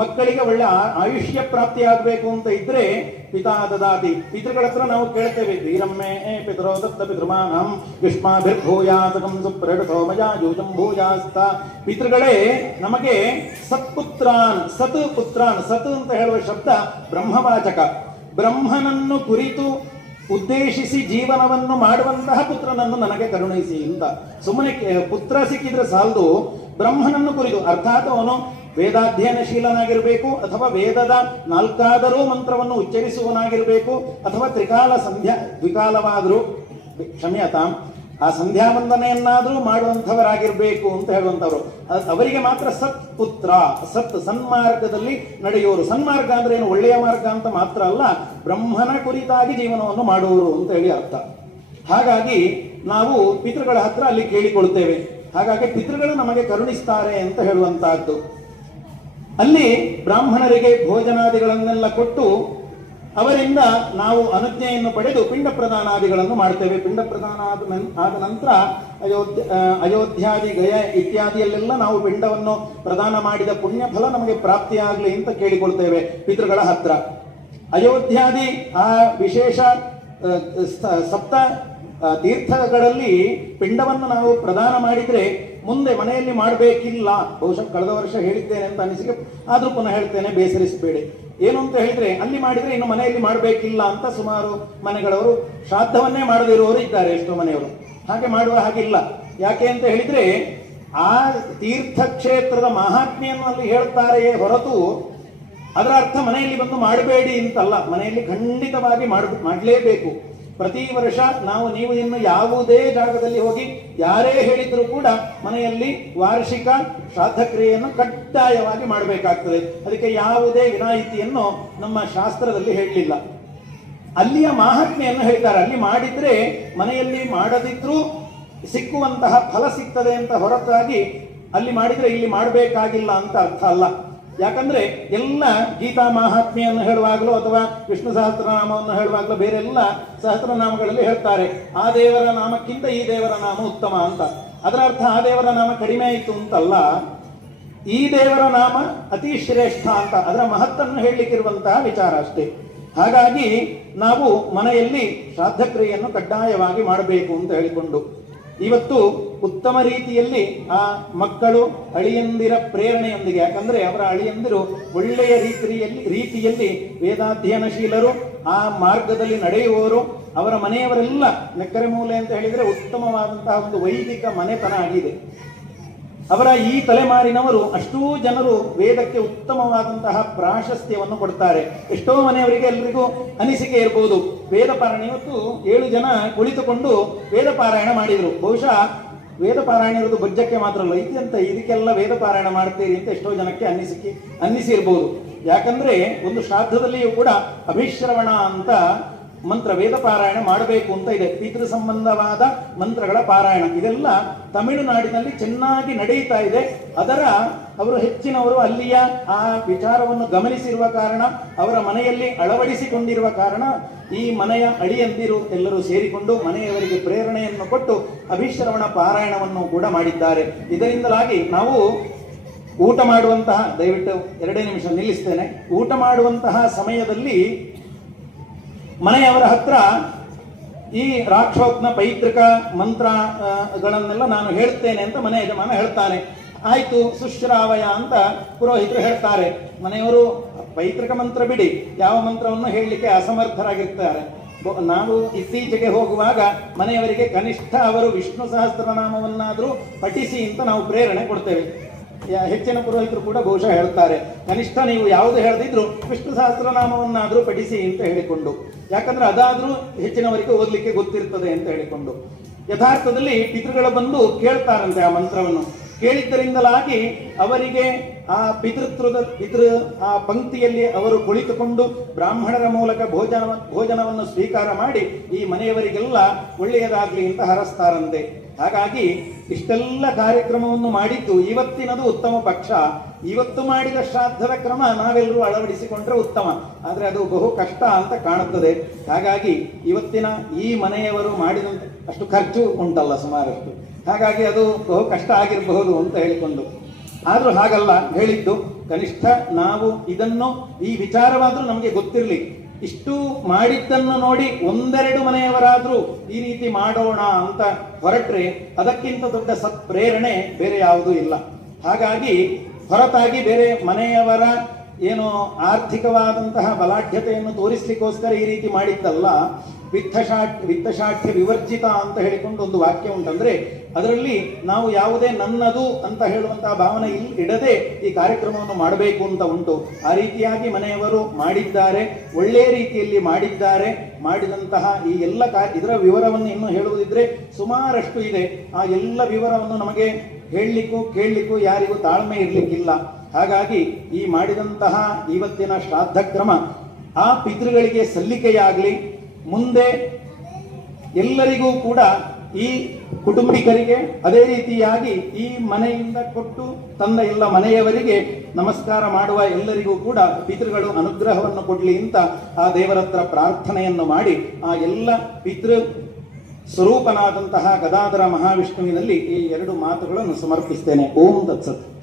ಮಕ್ಕಳಿಗೆ ಒಳ್ಳೆ ಆಯುಷ್ಯ ಪ್ರಾಪ್ತಿ ಆಗಬೇಕು ಅಂತ ಇದ್ರೆ ಪಿತಾ ದದಾತಿ. ಪಿತೃಗಳ ಹತ್ರ ನಾವು ಕೇಳ್ತೇವೆ, ವೀರಮ್ಮೆ ಪಿತರೋ ದತ್ತ ಪಿತೃಮಾನಂ ಯುಷ್ಮಾಭಿರ್ಭೂಯಾತಕಂ ಸುಪ್ರಡ ಮಜಾ ಯೂಜಂ ಭೂಜಾಸ್ತ. ಪಿತೃಗಳೇ, ನಮಗೆ ಸತ್ಪುತ್ರಾನ್, ಸತ್ ಪುತ್ರಾನ್, ಸತ್ ಅಂತ ಹೇಳುವ ಶಬ್ದ ಬ್ರಹ್ಮವಾಚಕ. ಬ್ರಹ್ಮನನ್ನು ಕುರಿತು ಉದ್ದೇಶಿಸಿ ಜೀವನವನ್ನು ಮಾಡುವಂತಹ ಪುತ್ರನನ್ನು ನನಗೆ ಕರುಣಿಸಿ ಅಂತ. ಸುಮ್ಮನೆ ಪುತ್ರ ಸಿಕ್ಕಿದ್ರೆ ಸಾಲದು, ಬ್ರಹ್ಮನನ್ನು ಕುರಿತು ಅರ್ಥಾತ್ ಅವನು ವೇದಾಧ್ಯಯನಶೀಲನಾಗಿರಬೇಕು, ಅಥವಾ ವೇದದ ನಾಲ್ಕಾದರೂ ಮಂತ್ರವನ್ನು ಉಚ್ಚರಿಸುವನಾಗಿರಬೇಕು, ಅಥವಾ ತ್ರಿಕಾಲ ಸಂಧ್ಯಾ ದ್ವಿಕಾಲವಾದರೂ. ಕ್ಷಮ್ಯತಾಂ ಆ ಸಂಧ್ಯಾ ವಂದನೆಯನ್ನಾದರೂ ಮಾಡುವಂಥವರಾಗಿರಬೇಕು ಅಂತ ಹೇಳುವಂಥವ್ರು. ಅವರಿಗೆ ಮಾತ್ರ ಸತ್ ಪುತ್ರ, ಸತ್ ಸನ್ಮಾರ್ಗದಲ್ಲಿ ನಡೆಯುವರು ಸನ್ಮಾರ್ಗ ಅಂದ್ರೆ ಏನು? ಒಳ್ಳೆಯ ಮಾರ್ಗ ಅಂತ ಮಾತ್ರ ಅಲ್ಲ, ಬ್ರಹ್ಮನ ಕುರಿತಾಗಿ ಜೀವನವನ್ನು ಮಾಡುವರು ಅಂತ ಹೇಳಿ ಅರ್ಥ. ಹಾಗಾಗಿ ನಾವು ಪಿತೃಗಳ ಹತ್ರ ಅಲ್ಲಿ ಕೇಳಿಕೊಳ್ತೇವೆ ಹಾಗಾಗಿ ಪಿತೃಗಳು ನಮಗೆ ಕರುಣಿಸ್ತಾರೆ ಅಂತ ಹೇಳುವಂತಹದ್ದು. ಅಲ್ಲಿ ಬ್ರಾಹ್ಮಣರಿಗೆ ಭೋಜನಾದಿಗಳನ್ನೆಲ್ಲ ಕೊಟ್ಟು ಅವರಿಂದ ನಾವು ಅನುಜ್ಞೆಯನ್ನು ಪಡೆದು ಪಿಂಡ ಪ್ರದಾನಾದಿಗಳನ್ನು ಮಾಡ್ತೇವೆ. ಪಿಂಡ ಪ್ರದಾನ ಆದ ಆದ ನಂತರ ಅಯೋಧ್ಯ ಅಯೋಧ್ಯಾದಿ ಗಯ ಇತ್ಯಾದಿಯಲ್ಲೆಲ್ಲ ನಾವು ಪಿಂಡವನ್ನು ಪ್ರದಾನ ಮಾಡಿದ ಪುಣ್ಯ ಫಲ ನಮಗೆ ಪ್ರಾಪ್ತಿಯಾಗಲಿ ಅಂತ ಕೇಳಿಕೊಳ್ತೇವೆ ಪಿತೃಗಳ ಹತ್ರ. ಅಯೋಧ್ಯಾದಿ ಆ ವಿಶೇಷ ಸಪ್ತ ತೀರ್ಥಗಳಲ್ಲಿ ಪಿಂಡವನ್ನು ನಾವು ಪ್ರದಾನ ಮಾಡಿದ್ರೆ ಮುಂದೆ ಮನೆಯಲ್ಲಿ ಮಾಡಬೇಕಿಲ್ಲ. ಬಹುಶಃ ಕಳೆದ ವರ್ಷ ಹೇಳಿದ್ದೇನೆ ಅಂತ ಅನಿಸಿಕೆ, ಆದರೂ ಪುನಃ ಹೇಳ್ತೇನೆ, ಬೇಸರಿಸಬೇಡಿ. ಏನು ಅಂತ ಹೇಳಿದ್ರೆ, ಅಲ್ಲಿ ಮಾಡಿದ್ರೆ ಇನ್ನು ಮನೆಯಲ್ಲಿ ಮಾಡಬೇಕಿಲ್ಲ ಅಂತ ಸುಮಾರು ಮನೆಗಳವರು ಶ್ರಾದ್ದವನ್ನೇ ಮಾಡದಿರುವವರು ಇದ್ದಾರೆ ಎಷ್ಟೋ ಮನೆಯವರು. ಹಾಗೆ ಮಾಡುವ ಹಾಗಿಲ್ಲ. ಯಾಕೆ ಅಂತ ಹೇಳಿದ್ರೆ, ಆ ತೀರ್ಥಕ್ಷೇತ್ರದ ಮಹಾತ್ಮೆಯನ್ನು ಅಲ್ಲಿ ಹೇಳ್ತಾರೆಯೇ ಹೊರತು ಅದರ ಅರ್ಥ ಮನೆಯಲ್ಲಿ ಬಂದು ಮಾಡಬೇಡಿ ಅಂತಲ್ಲ. ಮನೆಯಲ್ಲಿ ಖಂಡಿತವಾಗಿ ಮಾಡ, ಮಾಡಲೇಬೇಕು. ಪ್ರತಿ ವರ್ಷ ನಾವು ನೀವು ಇನ್ನು ಯಾವುದೇ ಜಾಗದಲ್ಲಿ ಹೋಗಿ ಯಾರೇ ಹೇಳಿದರೂ ಕೂಡ ಮನೆಯಲ್ಲಿ ವಾರ್ಷಿಕ ಶ್ರಾದ್ದ ಕ್ರಿಯೆಯನ್ನು ಕಡ್ಡಾಯವಾಗಿ ಮಾಡಬೇಕಾಗ್ತದೆ. ಅದಕ್ಕೆ ಯಾವುದೇ ವಿನಾಯಿತಿಯನ್ನು ನಮ್ಮ ಶಾಸ್ತ್ರದಲ್ಲಿ ಹೇಳಲಿಲ್ಲ. ಅಲ್ಲಿಯ ಮಹಾತ್ಮೆಯನ್ನು ಹೇಳ್ತಾರೆ. ಅಲ್ಲಿ ಮಾಡಿದ್ರೆ ಮನೆಯಲ್ಲಿ ಮಾಡದಿದ್ರೂ ಸಿಕ್ಕುವಂತಹ ಫಲ ಸಿಗ್ತದೆ ಅಂತ ಹೊರತಾಗಿ ಅಲ್ಲಿ ಮಾಡಿದ್ರೆ ಇಲ್ಲಿ ಮಾಡಬೇಕಾಗಿಲ್ಲ ಅಂತ ಅರ್ಥ ಅಲ್ಲ. ಯಾಕಂದ್ರೆ ಎಲ್ಲ ಗೀತಾ ಮಹಾತ್ಮೆಯನ್ನು ಹೇಳುವಾಗಲೂ ಅಥವಾ ವಿಷ್ಣು ಸಹಸ್ರನಾಮವನ್ನು ಹೇಳುವಾಗಲೂ ಬೇರೆ ಎಲ್ಲ ಸಹಸ್ರನಾಮಗಳಲ್ಲಿ ಹೇಳ್ತಾರೆ, ಆ ದೇವರ ನಾಮಕ್ಕಿಂತ ಈ ದೇವರ ನಾಮ ಉತ್ತಮ ಅಂತ. ಅದರ ಅರ್ಥ ಆ ದೇವರ ನಾಮ ಕಡಿಮೆ ಆಯಿತು ಅಂತಲ್ಲ, ಈ ದೇವರ ನಾಮ ಅತಿ ಶ್ರೇಷ್ಠ ಅಂತ, ಅದರ ಮಹತ್ತನ್ನು ಹೇಳಲಿಕ್ಕಿರುವಂತಹ ವಿಚಾರ ಅಷ್ಟೇ. ಹಾಗಾಗಿ ನಾವು ಮನೆಯಲ್ಲಿ ಶ್ರಾದ್ಧಕ್ರಿಯೆಯನ್ನು ಕಡ್ಡಾಯವಾಗಿ ಮಾಡಬೇಕು ಅಂತ ಹೇಳಿಕೊಂಡು. ಇವತ್ತು ಉತ್ತಮ ರೀತಿಯಲ್ಲಿ ಆ ಮಕ್ಕಳು ಅಳಿಯಂದಿರ ಪ್ರೇರಣೆಯೊಂದಿಗೆ, ಯಾಕಂದ್ರೆ ಅವರ ಅಳಿಯಂದಿರು ಒಳ್ಳೆಯ ರೀತಿಯಲ್ಲಿ ರೀತಿಯಲ್ಲಿ ವೇದಾಧ್ಯಯನಶೀಲರು, ಆ ಮಾರ್ಗದಲ್ಲಿ ನಡೆಯುವವರು, ಅವರ ಮನೆಯವರೆಲ್ಲ ನೆಕ್ಕರೆ ಮೂಲೆ ಅಂತ ಹೇಳಿದ್ರೆ ಉತ್ತಮವಾದಂತಹ ಒಂದು ವೈದಿಕ ಮನೆತನ ಆಗಿದೆ. ಅವರ ಈ ತಲೆಮಾರಿನವರು ಅಷ್ಟೂ ಜನರು ವೇದಕ್ಕೆ ಉತ್ತಮವಾದಂತಹ ಪ್ರಾಶಸ್ತ್ಯವನ್ನು ಕೊಡ್ತಾರೆ. ಎಷ್ಟೋ ಮನೆಯವರಿಗೆ ಎಲ್ರಿಗೂ ಅನಿಸಿಕೆ ಇರಬಹುದು ವೇದ ಪಾರಾಯಣ ಇವತ್ತು ಏಳು ಜನ ಕುಳಿತುಕೊಂಡು ವೇದ ಪಾರಾಯಣ ಮಾಡಿದ್ರು. ಬಹುಶಃ ವೇದ ಪಾರಾಯಣ ಇರೋದು ಬಜ್ಜಕ್ಕೆ ಮಾತ್ರ ಅಲ್ಲ ಅಂತ ಇದಕ್ಕೆಲ್ಲ ವೇದ ಪಾರಾಯಣ ಮಾಡ್ತೀರಿ ಅಂತ ಎಷ್ಟೋ ಜನಕ್ಕೆ ಅನ್ನಿಸಿಕೆ, ಅನ್ನಿಸಿರ್ಬೋದು. ಯಾಕಂದ್ರೆ ಒಂದು ಶ್ರಾದ್ದದಲ್ಲಿಯೂ ಕೂಡ ಅಭಿಶ್ರವಣ ಅಂತ ಮಂತ್ರ ವೇದ ಪಾರಾಯಣ ಮಾಡಬೇಕು ಅಂತ ಇದೆ. ಪಿತೃ ಸಂಬಂಧವಾದ ಮಂತ್ರಗಳ ಪಾರಾಯಣ. ಇದೆಲ್ಲ ತಮಿಳುನಾಡಿನಲ್ಲಿ ಚೆನ್ನಾಗಿ ನಡೆಯುತ್ತಾ ಇದೆ. ಅದರ ಅವರು ಹೆಚ್ಚಿನವರು ಅಲ್ಲಿಯ ಆ ವಿಚಾರವನ್ನು ಗಮನಿಸಿರುವ ಕಾರಣ, ಅವರ ಮನೆಯಲ್ಲಿ ಅಳವಡಿಸಿಕೊಂಡಿರುವ ಕಾರಣ ಈ ಮನೆಯ ಅಳಿಯಂದಿರು ಎಲ್ಲರೂ ಸೇರಿಕೊಂಡು ಮನೆಯವರಿಗೆ ಪ್ರೇರಣೆಯನ್ನು ಕೊಟ್ಟು ಅಭಿಶ್ರವಣ ಪಾರಾಯಣವನ್ನು ಕೂಡ ಮಾಡಿದ್ದಾರೆ. ಇದರಿಂದಲಾಗಿ ನಾವು ಊಟ ಮಾಡುವಂತಹ, ದಯವಿಟ್ಟು ಎರಡೇ ನಿಮಿಷ ನಿಲ್ಲಿಸ್ತೇನೆ. ಊಟ ಮಾಡುವಂತಹ ಸಮಯದಲ್ಲಿ ಮನೆಯವರ ಹತ್ರ ಈ ರಾಕ್ಷೋಕ್ನ ಪೈತೃಕ ಮಂತ್ರಗಳನ್ನೆಲ್ಲ ನಾನು ಹೇಳ್ತೇನೆ ಅಂತ ಮನೆ ಯಜಮಾನ ಹೇಳ್ತಾನೆ. ಆಯಿತು ಸುಶ್ರಾವಯ ಅಂತ ಪುರೋಹಿತರು ಹೇಳ್ತಾರೆ. ಮನೆಯವರು ಪೈತೃಕ ಮಂತ್ರ ಬಿಡಿ. ಯಾವ ಮಂತ್ರವನ್ನು ಹೇಳಲಿಕ್ಕೆ ಅಸಮರ್ಥರಾಗಿರ್ತಾರೆ. ನಾವು ಇತ್ತೀಚೆಗೆ ಹೋಗುವಾಗ ಮನೆಯವರಿಗೆ ಕನಿಷ್ಠ ಅವರು ವಿಷ್ಣು ಸಹಸ್ರನಾಮವನ್ನಾದರೂ ಪಠಿಸಿ ಅಂತ ನಾವು ಪ್ರೇರಣೆ ಕೊಡ್ತೇವೆ. ಹೆಚ್ಚಿನ ಪುರೋಹಿತರು ಕೂಡ ಬಹುಶಃ ಹೇಳ್ತಾರೆ. ಕನಿಷ್ಠ ನೀವು ಯಾವುದು ಹೇಳದಿದ್ರು ವಿಷ್ಣು ಸಹಸ್ರನಾಮವನ್ನಾದರೂ ಪಠಿಸಿ ಅಂತ ಹೇಳಿಕೊಂಡು. ಯಾಕಂದ್ರೆ ಅದಾದರೂ ಹೆಚ್ಚಿನವರಿಗೆ ಓದಲಿಕ್ಕೆ ಗೊತ್ತಿರ್ತದೆ ಅಂತ ಹೇಳಿಕೊಂಡು. ಯಥಾರ್ಥದಲ್ಲಿ ಪಿತೃಗಳು ಬಂದು ಕೇಳ್ತಾರಂತೆ ಆ ಮಂತ್ರವನ್ನು. ಕೇಳಿದ್ದರಿಂದಲಾಗಿ ಅವರಿಗೆ ಆ ಪಿತೃತ್ವದ ಪಿತೃ ಆ ಪಂಕ್ತಿಯಲ್ಲಿ ಅವರು ಕುಳಿತುಕೊಂಡು ಬ್ರಾಹ್ಮಣರ ಮೂಲಕ ಭೋಜನ ಭೋಜನವನ್ನು ಸ್ವೀಕಾರ ಮಾಡಿ ಈ ಮನೆಯವರಿಗೆಲ್ಲ ಒಳ್ಳೆಯದಾಗಲಿ ಅಂತ ಹರಸ್ತಾರಂತೆ. ಹಾಗಾಗಿ ಇಷ್ಟೆಲ್ಲ ಕಾರ್ಯಕ್ರಮವನ್ನು ಮಾಡಿದ್ದು ಇವತ್ತಿನದು ಉತ್ತಮ ಪಕ್ಷ. ಇವತ್ತು ಮಾಡಿದ ಶ್ರಾದ್ದದ ಕ್ರಮ ನಾವೆಲ್ಲರೂ ಅಳವಡಿಸಿಕೊಂಡ್ರೆ ಉತ್ತಮ. ಆದರೆ ಅದು ಬಹು ಕಷ್ಟ ಅಂತ ಕಾಣುತ್ತದೆ. ಹಾಗಾಗಿ ಇವತ್ತಿನ ಈ ಮನೆಯವರು ಮಾಡಿದಂತೆ ಅಷ್ಟು ಖರ್ಚು ಉಂಟಲ್ಲ ಸುಮಾರಷ್ಟು. ಹಾಗಾಗಿ ಅದು ಬಹು ಕಷ್ಟ ಆಗಿರಬಹುದು ಅಂತ ಹೇಳಿಕೊಂಡು. ಆದ್ರೂ ಹಾಗಲ್ಲ, ಹೇಳಿದ್ದು, ಕನಿಷ್ಠ ನಾವು ಇದನ್ನು, ಈ ವಿಚಾರವಾದರೂ ನಮಗೆ ಗೊತ್ತಿರಲಿ. ಇಷ್ಟು ಮಾಡಿದ್ದನ್ನು ನೋಡಿ ಒಂದೆರಡು ಮನೆಯವರಾದರೂ ಈ ರೀತಿ ಮಾಡೋಣ ಅಂತ ಹೊರಟ್ರೆ ಅದಕ್ಕಿಂತ ದೊಡ್ಡ ಸತ್ಪ್ರೇರಣೆ ಬೇರೆ ಯಾವುದೂ ಇಲ್ಲ. ಹಾಗಾಗಿ ಹೊರತಾಗಿ ಬೇರೆ ಮನೆಯವರ ಏನೋ ಆರ್ಥಿಕವಾದಂತಹ ಬಲಾಢ್ಯತೆಯನ್ನು ತೋರಿಸಲಿಕ್ಕೋಸ್ಕರ ಈ ರೀತಿ ಮಾಡಿದ್ದಲ್ಲ. ವಿತ್ತಶಾಠ್ ವಿತ್ತಶಾಠ್ಯ ವಿವರ್ಜಿತ ಅಂತ ಹೇಳಿಕೊಂಡು ಒಂದು ವಾಕ್ಯ ಉಂಟಂದ್ರೆ, ಅದರಲ್ಲಿ ನಾವು ಯಾವುದೇ ನನ್ನದು ಅಂತ ಹೇಳುವಂತಹ ಭಾವನೆ ಇಲ್ಲಿ ಇಡದೆ ಈ ಕಾರ್ಯಕ್ರಮವನ್ನು ಮಾಡಬೇಕು ಅಂತ ಉಂಟು. ಆ ರೀತಿಯಾಗಿ ಮನೆಯವರು ಮಾಡಿದ್ದಾರೆ ಒಳ್ಳೆಯ ರೀತಿಯಲ್ಲಿ ಮಾಡಿದ್ದಾರೆ. ಮಾಡಿದಂತಹ ಈ ಎಲ್ಲ ಕಾ, ಇದರ ವಿವರವನ್ನು ಇನ್ನೂ ಹೇಳುವುದಿದ್ರೆ ಸುಮಾರಷ್ಟು ಇದೆ. ಆ ಎಲ್ಲ ವಿವರವನ್ನು ನಮಗೆ ಹೇಳಲಿಕ್ಕೂ, ಕೇಳಲಿಕ್ಕೂ ಯಾರಿಗೂ ತಾಳ್ಮೆ ಇರಲಿಕ್ಕಿಲ್ಲ. ಹಾಗಾಗಿ ಈ ಮಾಡಿದಂತಹ ಇವತ್ತಿನ ಶ್ರಾದ್ದ ಕ್ರಮ ಆ ಪಿತೃಗಳಿಗೆ ಸಲ್ಲಿಕೆಯಾಗಲಿ, ಮುಂದೆ ಎಲ್ಲರಿಗೂ ಕೂಡ ಈ ಕುಟುಂಬಿಕರಿಗೆ ಅದೇ ರೀತಿಯಾಗಿ ಈ ಮನೆಯಿಂದ ಕೊಟ್ಟು ತಂದ ಎಲ್ಲ ಮನೆಯವರಿಗೆ ನಮಸ್ಕಾರ ಮಾಡುವ ಎಲ್ಲರಿಗೂ ಕೂಡ ಪಿತೃಗಳು ಅನುಗ್ರಹವನ್ನು ಕೊಡಲಿ ಅಂತ ಆ ದೇವರತ್ರ ಪ್ರಾರ್ಥನೆಯನ್ನು ಮಾಡಿ ಆ ಎಲ್ಲ ಪಿತೃ ಸ್ವರೂಪನಾದಂತಹ ಗದಾಧರ ಮಹಾವಿಷ್ಣುವಿನಲ್ಲಿ ಈ ಎರಡು ಮಾತುಗಳನ್ನು ಸಮರ್ಪಿಸ್ತೇನೆ. ಓಂ ತತ್ಸತ್.